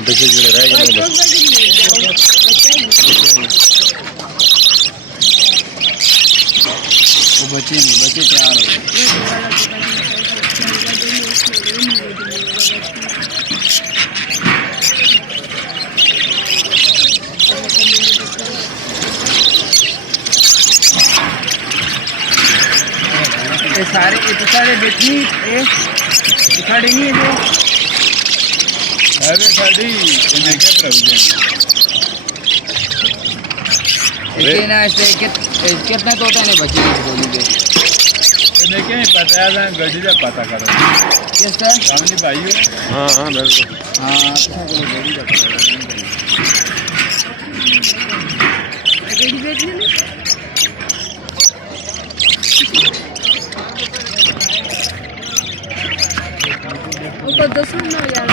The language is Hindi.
देखिए जो रहेगा ना वो बच्चे नहीं, बच्चे तैयार हो गए। ये सारे बेचनी दिखाड़ी नहीं है अरे साड़ी इन्हें क्या प्रॉब्लम लेकिन ऐसे कितने तोते ने बच्चे बोली के इन्हें क्या पता है गड्डी का पता करो किस तरह सामने भाई हो। हाँ हाँ बिल्कुल हाँ तो गड्डी का पता गड्डी बेचनी नहीं ऊपर 10 ना यार